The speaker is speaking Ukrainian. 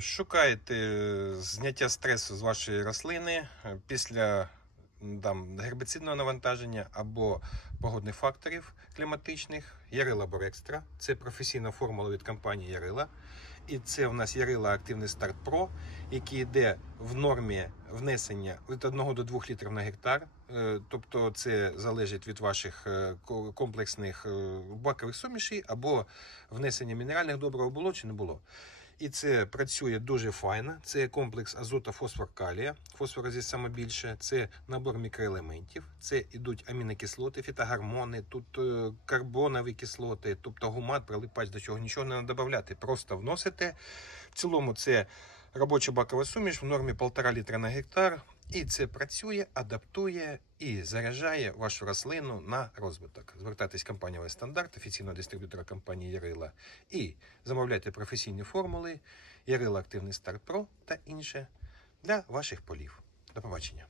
Шукаєте зняття стресу з вашої рослини е, після там, гербіцидного навантаження або погодних факторів кліматичних. Ярила Борекстра. Це професійна формула від компанії Ярила. І це у нас Ярила Активний Старт Про, який йде в нормі внесення від 1 до 2 літрів на гектар. Е, Тобто це залежить від ваших е, комплексних е, бакових сумішей або внесення мінеральних добрив було чи не було. І це працює дуже файно. Це комплекс азота, фосфор, калія. Фосфора здесь саме більше. Це набор мікроелементів. Це ідуть амінокислоти, фітогормони, тут е, карбонові кислоти, тобто гумат, прилипач до чого нічого не треба додавати. Просто вносите. В цілому це робоча бакова суміш в нормі 1,5 літра на гектар. І це працює, адаптує і заряджає вашу рослину на розвиток. Звертайтесь компанія Стандарт, офіційного дистриб'ютора компанії Ярила, і замовляйте професійні формули Ярила Активний Старт Про та інше для ваших полів. До побачення.